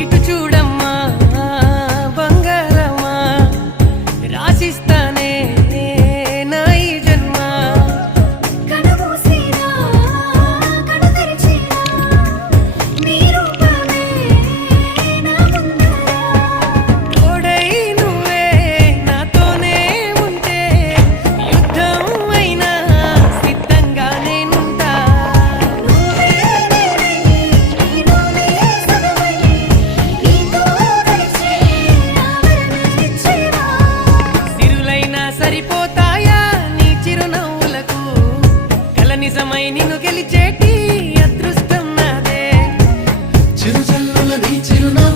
ఇటు చూడమ్మా బంగారమా, రాసిస్తానే నా ఈ జన్మ. కనుమూసినా కనుతెరిచినా నీ రూపమే నా ముందర. తోడై నువ్వే నాతోనే ఉంటే యుద్ధం అయినా సిద్ధంగా నేనుంటా. నువ్వే నేనై నీలోనే సగమై నీతో కలిసే ఆవరణలిచ్చేవా. సిరులైనా సరిపోతాయా నీ చిరునవ్వులకు, కల నిజమై నిన్ను గెలిచేటి అదృష్టం నాదే. చిరుజల్లుల నీ చిరునవ్వు